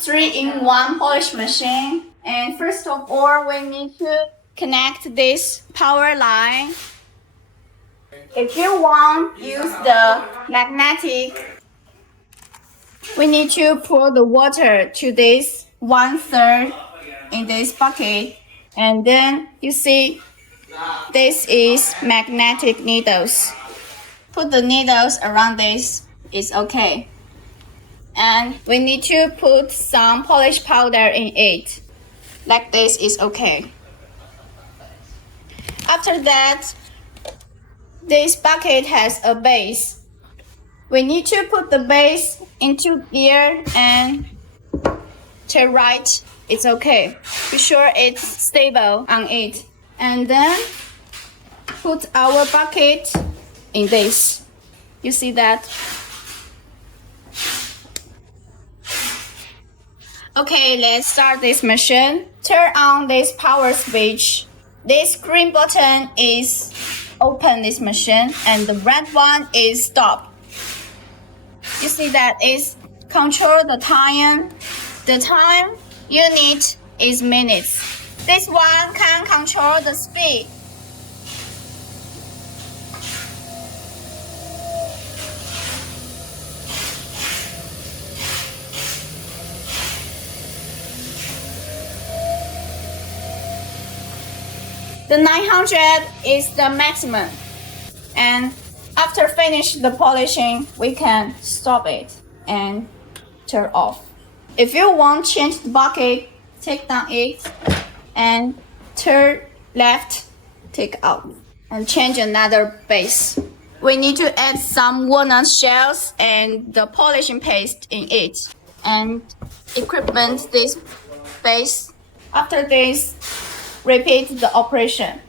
3-in-1 polish machine. And first of all, we need to connect this power line. If you want to use the magnetic, we need to pour the water to this 1/3 in this bucket. And then you see this is magnetic needles. Put the needles around this is okay. And we need to put some polish powder in it. Like this is okay. After that, this bucket has a base. We need to put the base into gear and turn right. It's okay. Be sure it's stable on it. And then put our bucket in this. You see that? Okay, let's start this machine. Turn on this power switch. This green button is open this machine and the red one is stop. You see that is control the time. The time unit is minutes. This one can control the speed. The 900 is the maximum. And after finish the polishing, we can stop it and turn off. If you want to change the bucket, take down it and turn left, take out and change another base. We need to add some walnut shells and the polishing paste in it and equipment this base. After this, repeat the operation.